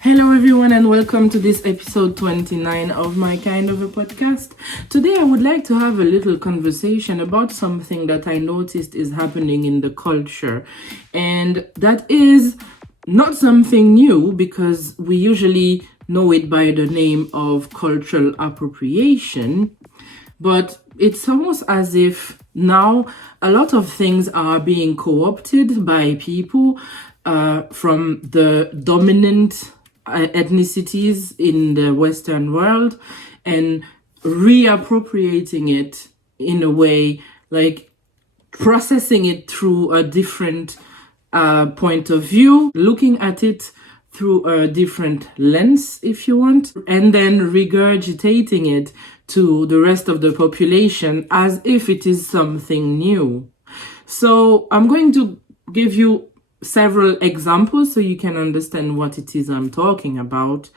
Hello everyone and welcome to this episode 29 of my kind of a podcast. Today I would like to have a little conversation about something that I noticed is happening in the culture, and that is not something new because we usually know it by the name of cultural appropriation, but it's almost as if now a lot of things are being co-opted by people from the dominant ethnicities in the Western world and reappropriating it in a way, like processing it through a different point of view, looking at it through a different lens, if you want, and then regurgitating it to the rest of the population as if it is something new. So I'm going to give you several examples so you can understand what it is I'm talking about.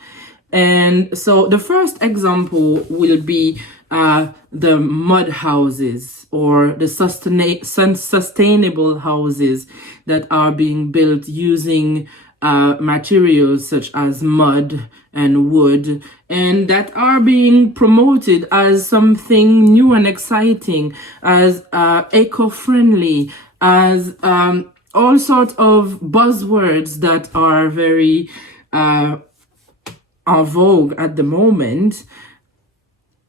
And so the first example will be the mud houses or the sustainable houses that are being built using materials such as mud and wood, and that are being promoted as something new and exciting, as eco-friendly, as all sorts of buzzwords that are very en vogue at the moment.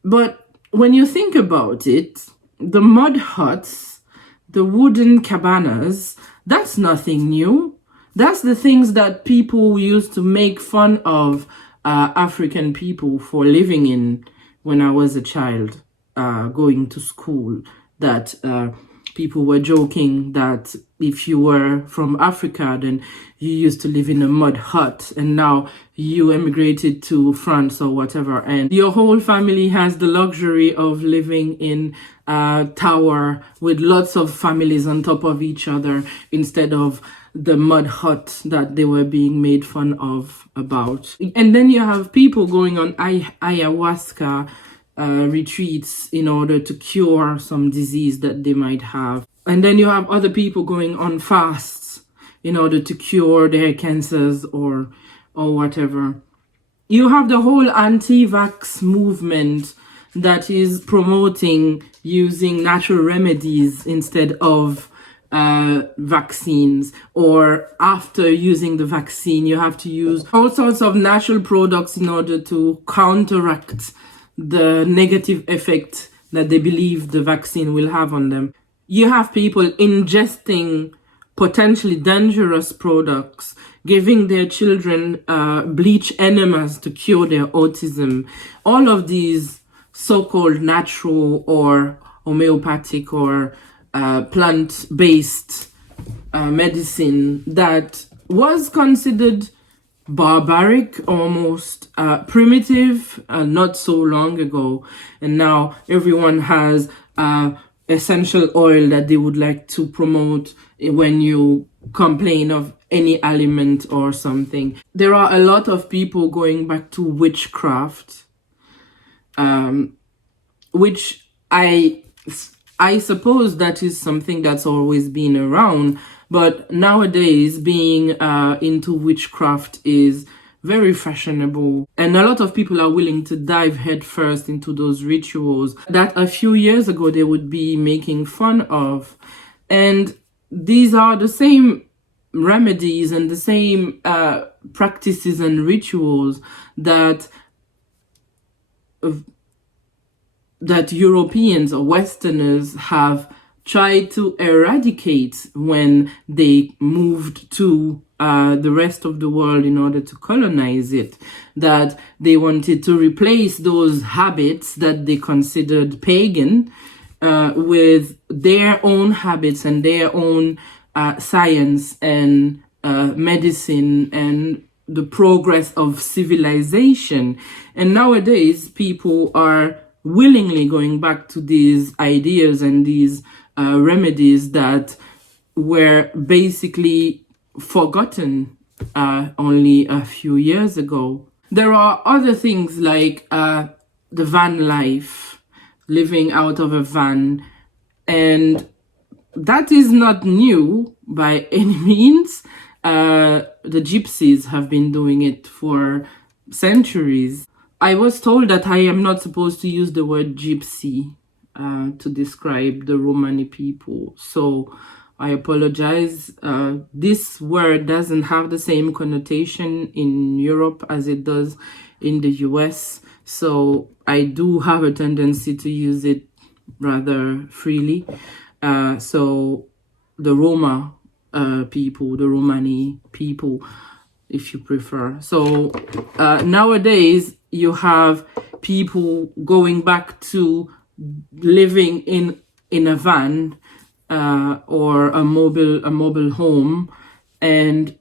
But when you think about it, the mud huts, the wooden cabanas, that's nothing new. That's the things that people used to make fun of African people for living in when I was a child, going to school, that people were joking that if you were from Africa, then you used to live in a mud hut, and now you emigrated to France or whatever, and your whole family has the luxury of living in a tower with lots of families on top of each other instead of the mud hut that they were being made fun of about. And then you have people going on ayahuasca retreats in order to cure some disease that they might have. And then you have other people going on fasts in order to cure their cancers or whatever. You have the whole anti-vax movement that is promoting using natural remedies instead of vaccines, or after using the vaccine you have to use all sorts of natural products in order to counteract the negative effect that they believe the vaccine will have on them. You have people ingesting potentially dangerous products, giving their children bleach enemas to cure their autism. All of these so-called natural or homeopathic or plant-based medicine that was considered barbaric, almost primitive, not so long ago, and now everyone has essential oil that they would like to promote when you complain of any ailment or something. There are a lot of people going back to witchcraft, which I suppose that is something that's always been around, but nowadays being into witchcraft is very fashionable, and a lot of people are willing to dive headfirst into those rituals that a few years ago they would be making fun of. And these are the same remedies and the same practices and rituals that Europeans or Westerners have tried to eradicate when they moved to the rest of the world in order to colonize it, that they wanted to replace those habits that they considered pagan with their own habits and their own science and medicine and the progress of civilization. And nowadays people are willingly going back to these ideas and these remedies that were basically forgotten only a few years ago. There are other things like the van life, living out of a van, and that is not new by any means. The gypsies have been doing it for centuries. I was told that I am not supposed to use the word gypsy to describe the Romani people. So I apologize. This word doesn't have the same connotation in Europe as it does in the US. So I do have a tendency to use it rather freely. So the Roma people, the Romani people, if you prefer. So nowadays you have people going back to living in a van or a mobile home, and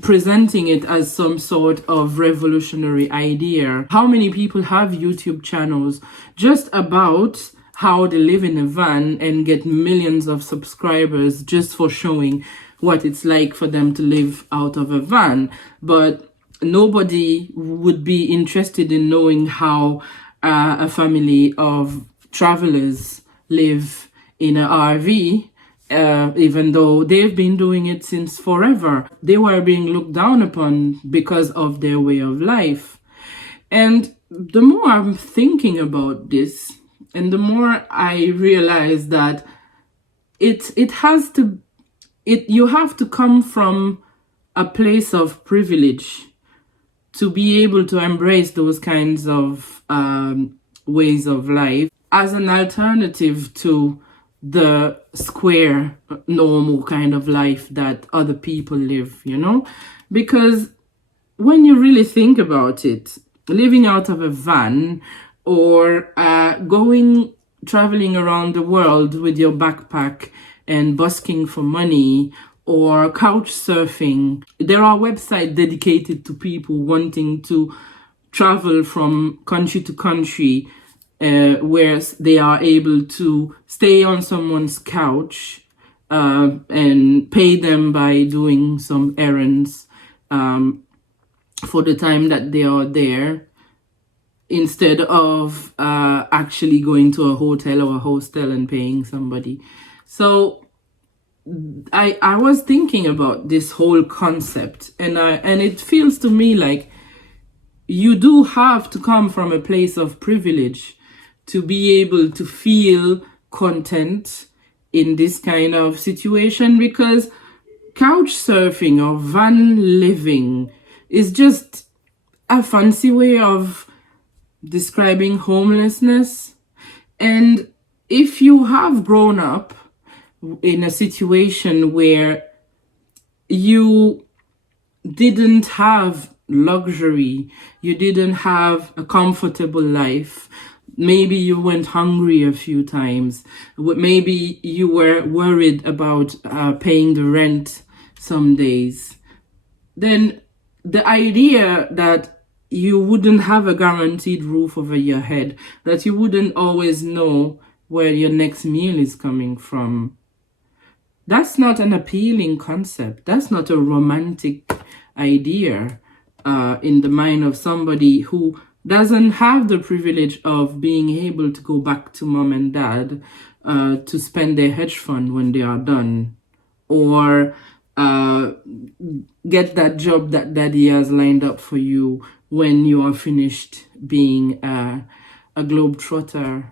presenting it as some sort of revolutionary idea. How many people have YouTube channels just about how they live in a van and get millions of subscribers just for showing what it's like for them to live out of a van? But nobody would be interested in knowing how a family of travelers live in an RV, even though they've been doing it since forever. They were being looked down upon because of their way of life. And the more I'm thinking about this, and the more I realize that you have to come from a place of privilege to be able to embrace those kinds of ways of life as an alternative to the square, normal kind of life that other people live, you know? Because when you really think about it, living out of a van or traveling around the world with your backpack and busking for money, or couch surfing. There are websites dedicated to people wanting to travel from country to country, where they are able to stay on someone's couch and pay them by doing some errands for the time that they are there, instead of actually going to a hotel or a hostel and paying somebody. So I was thinking about this whole concept, and it feels to me like you do have to come from a place of privilege to be able to feel content in this kind of situation, because couch surfing or van living is just a fancy way of describing homelessness. And if you have grown up in a situation where you didn't have luxury, you didn't have a comfortable life, maybe you went hungry a few times, maybe you were worried about paying the rent some days, then the idea that you wouldn't have a guaranteed roof over your head, that you wouldn't always know where your next meal is coming from, that's not an appealing concept. That's not a romantic idea in the mind of somebody who doesn't have the privilege of being able to go back to mom and dad to spend their hedge fund when they are done, or get that job that daddy has lined up for you when you are finished being a globetrotter,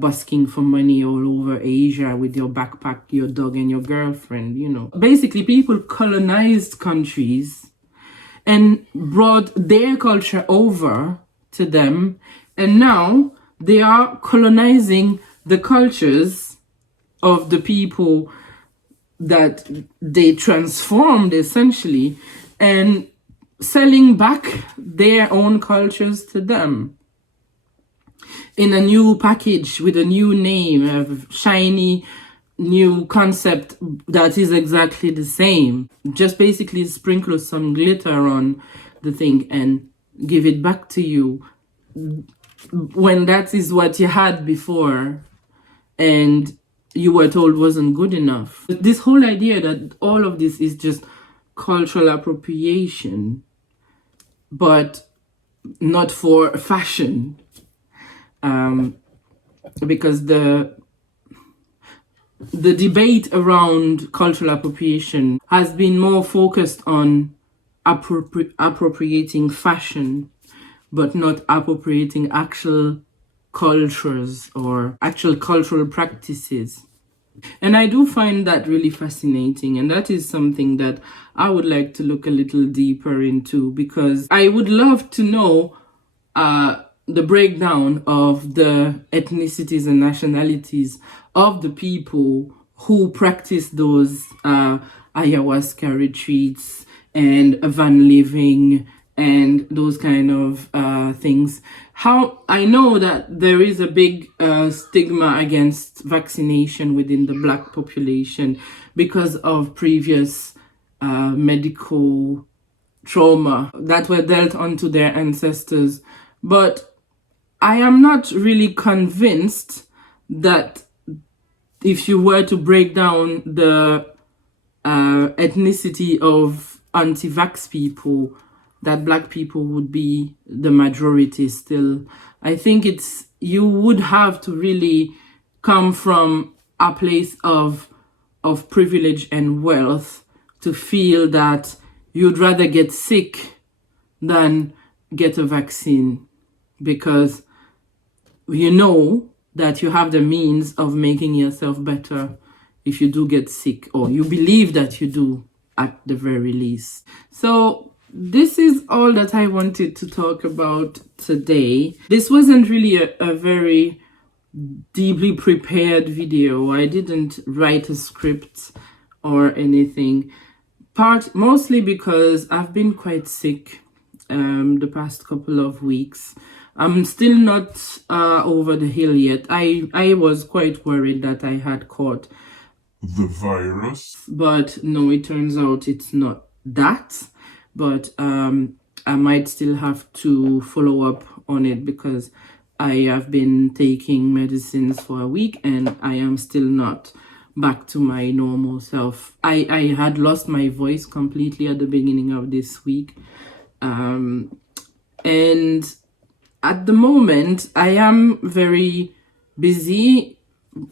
busking for money all over Asia with your backpack, your dog, and your girlfriend, you know. Basically, people colonized countries and brought their culture over to them, and now they are colonizing the cultures of the people that they transformed, essentially, and selling back their own cultures to them in a new package with a new name, a shiny new concept that is exactly the same. Just basically sprinkle some glitter on the thing and give it back to you, when that is what you had before and you were told wasn't good enough. This whole idea that all of this is just cultural appropriation, but not for fashion, because the debate around cultural appropriation has been more focused on appropriating fashion, but not appropriating actual cultures or actual cultural practices. And I do find that really fascinating. And that is something that I would like to look a little deeper into, because I would love to know the breakdown of the ethnicities and nationalities of the people who practice those ayahuasca retreats and van living and those kind of things. How I know that there is a big stigma against vaccination within the Black population because of previous medical trauma that were dealt onto their ancestors. But I am not really convinced that if you were to break down the ethnicity of anti-vax people, that Black people would be the majority still. I think you would have to really come from a place of privilege and wealth to feel that you'd rather get sick than get a vaccine, because you know that you have the means of making yourself better if you do get sick, or you believe that you do at the very least. So this is all that I wanted to talk about today. This wasn't really a very deeply prepared video. I didn't write a script or anything. Mostly because I've been quite sick the past couple of weeks. I'm still not over the hill yet. I was quite worried that I had caught the virus, but no, it turns out it's not that. But I might still have to follow up on it, because I have been taking medicines for a week and I am still not back to my normal self. I had lost my voice completely at the beginning of this week. And at the moment, I am very busy.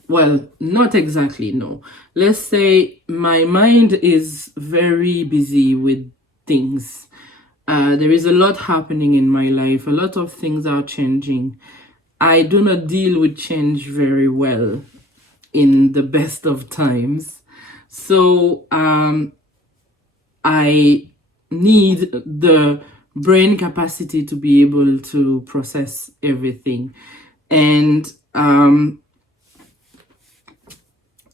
Well, not exactly, no. Let's say my mind is very busy with things. There is a lot happening in my life. A lot of things are changing. I do not deal with change very well in the best of times. So I need the brain capacity to be able to process everything. And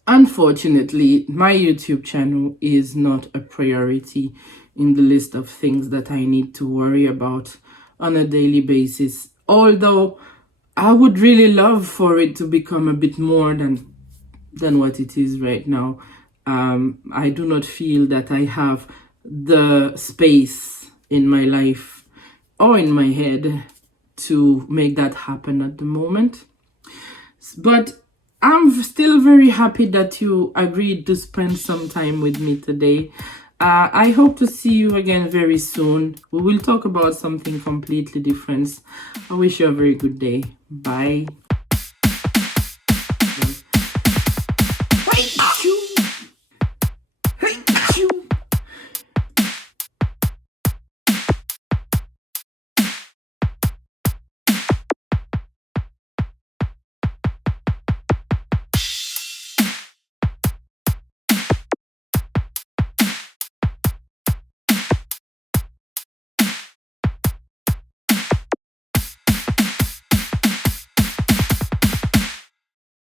unfortunately, my YouTube channel is not a priority in the list of things that I need to worry about on a daily basis. Although I would really love for it to become a bit more than what it is right now. I do not feel that I have the space in my life or in my head to make that happen at the moment. But I'm still very happy that you agreed to spend some time with me today. I hope to see you again very soon. We will talk about something completely different. I wish you a very good day. Bye.